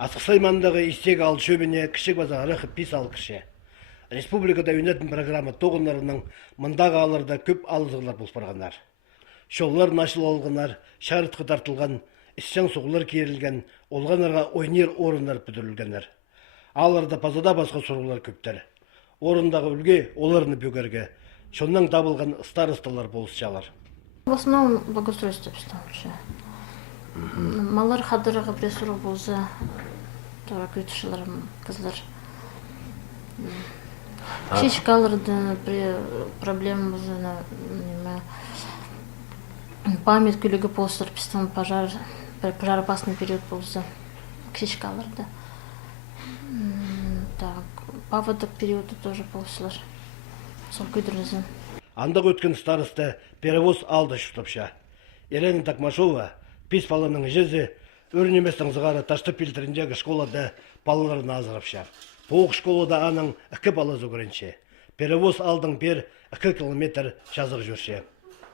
Асықсаймандағы истек ал шөбіне кішік базары пис ал кіше. Республикада өнетін программа тоғынларының мұндағы алырда көп алызғылар болып барғандар. Шоллар нашыл алғынар, шарытқы тартылған, ісчан соғылар керілген, олғанарға ойнер орындар бүдірілгендер. Аларда пазада басқа сұрғылар көптер. Орындағы үлге оларыны бөгерге, шоннан табылған старосталар болысчалар. В основном благоустройство вообще. Малар хадырыға пресуру болса, тура көйтішілерім қызлар. Шешкалырды проблема болса, память күлігі болсыр, пистан пожар опасный период болса, шешкалырды. Паводок периоды тоже болсылар. Сол көйдірізі. Андық өткен старысты перевоз алды шутапша. Елена Такмашова пис баланың жезі өрнеместің зығары ташты пилтеріндегі школада балаларына азырапша. Поқ школада аның 2 бала зүгірінше. Перевоз алдың бер 2 километр жазық жүрше.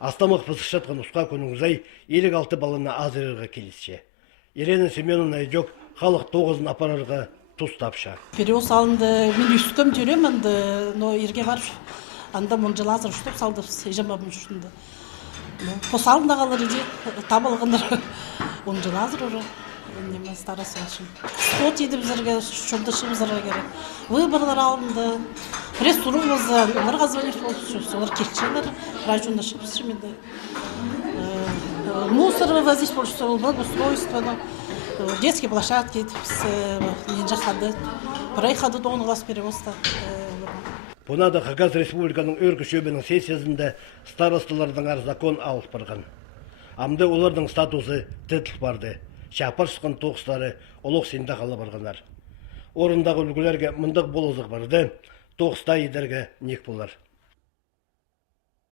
Астамық пысық жатқан ұсқа күніңізай 56 баланы азырырға келісше. Елена Семеновна жоқ халық 9-ын апарарға тұстапша. Перевоз алынды, мен үскім жүремін, но ерге барып, анда мұнжыл азыр ұштып салды, ежамабым жүрсінді. Посалында қалыр еде, табылғындар, мұнжыл азыр ұры, немен старасы башым. Спот еді бізірге, шоңдашы бізірге керек. Выборлар алынды, пресс тұруымызды, оларға звонить болшы, олар кекшелер, райондашы бізірмеді. Мусор возить болшы, ол благоустройство, детские площадки, нинжахады, проехады доғын ғылас перевозда. Бұнада Қырғыз Республиканың өргі шөбінің сессиясында старостылардың ар закон алып барған. Амды олардың статусы тетіл барды. Шапар шыққан тоқыстары олық сенді қалы барғандар. Орындағы үлгілерге мұндық болызық барды, тоқыста едерге нек болар.